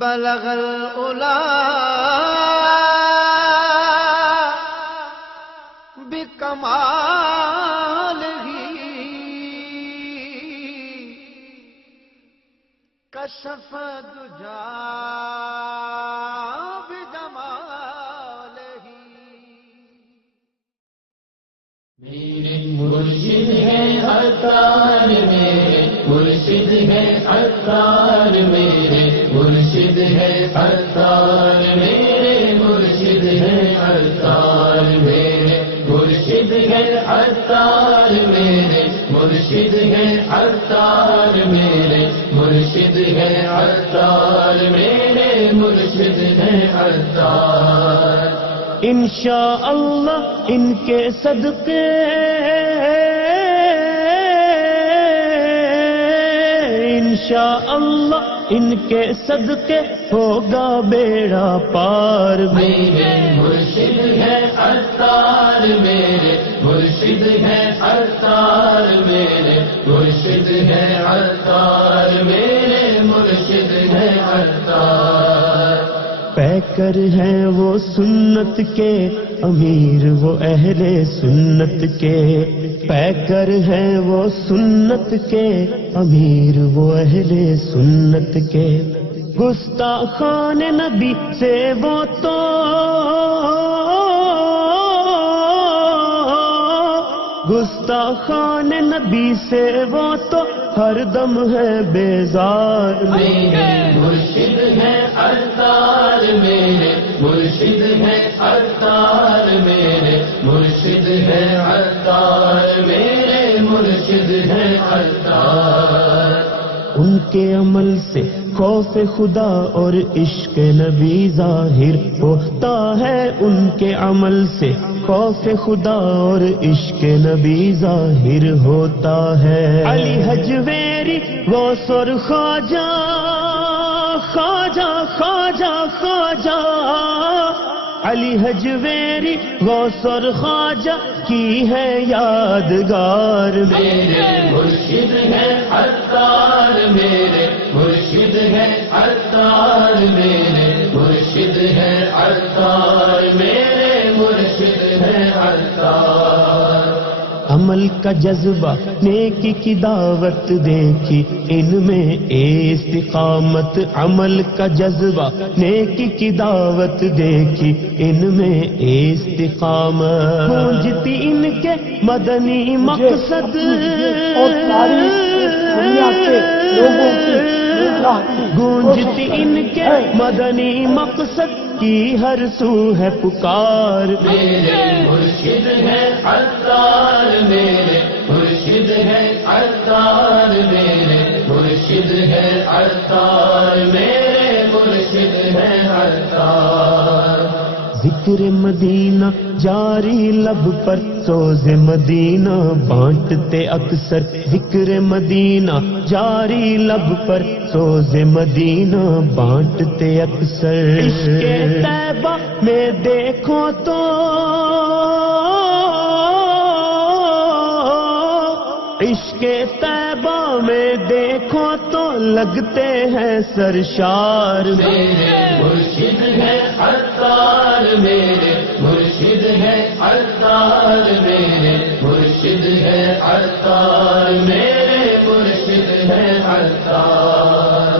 بلغ العلا بکمالہ کشف الدجا بجمالہ. میرے مرشد ہے عطار، میرے مرشد ہے عطار، میرے مرشد ہے عطار، میرے مرشد ہے عطار، میرے مرشد ہے عطار، میرے مرشد ہے عطار، میرے مرشد ہے عطار، میرے مرشد ہے عطار. انشاءاللہ ان کے صدقے انشاءاللہ ان کے صدقے ہوگا بیڑا پار. میرے مرشد ہے عطار، میرے مرشد ہے عطار، میرے مرشد ہے عطار، میرے مرشد ہے عطار. پیکر ہیں وہ سنت کے امیر، وہ اہل سنت کے پیکر ہیں وہ سنت کے امیر، وہ اہل سنت کے. گستاخان نبی سے وہ تو گستاخان نبی سے وہ تو ہر دم ہے بیزار. میرے مرشد ہے عطار، میرے مرشد ہے عطار، میرے مرشد ہے عطار، میرے مرشد ہے عطار. ان کے عمل سے خوف خدا اور عشق نبی ظاہر ہوتا ہے، ان کے عمل سے خوف خدا اور عشق نبی ظاہر ہوتا ہے. علی حجویری غوث اور خواجہ خواجہ خواجہ خواجہ علی حجویری غوث اور خواجہ کی ہے یادگار. میرے مرشد ہے عطار، میرے مرشد ہے عطار، میرے مرشد ہے عطار، میرے مرشد ہے عطار. عمل کا جذبہ نیکی کی دعوت دیکھی ان میں استقامت، عمل کا جذبہ نیکی کی دعوت دیکھی ان میں استقامت. گونجتی ان کے مدنی مقصد گونجتی ان کے مدنی مقصد کی ہر سو ہے پکار. میرے مرشد ہے عطار، میرے مرشد ہے عطار، میرے مرشد ہے عطار، میرے مرشد ہے عطار. ذکر مدینہ جاری لب پر سوز مدینہ بانٹتے اکثر، ذکر مدینہ جاری لب پر سوز مدینہ بانٹتے اکثر. عشق طیبہ میں دیکھو تو عشق طیبہ میں دیکھو تو لگتے ہیں سرشار. میرے مرشد ہے عطار، میرے مرشد ہے عطار، میرے مرشد ہے عطار، میرے مرشد ہے عطار.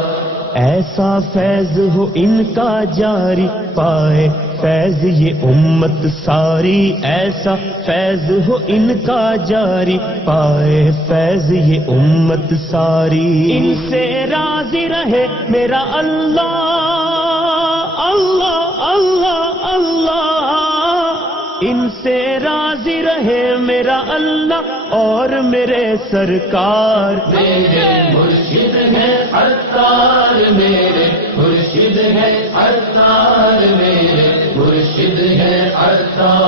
ایسا فیض ہو ان کا جاری پائے فیض یہ امت ساری، ایسا فیض ہو ان کا جاری پائے فیض یہ امت ساری. ان سے راضی رہے میرا اللہ اللہ اللہ اللہ، ان سے راضی رہے میرا اللہ اور میرے سرکار. میرے مرشد ہے عطار، میرے مرشد ہے عطار، میرے مرشد ہے عطار.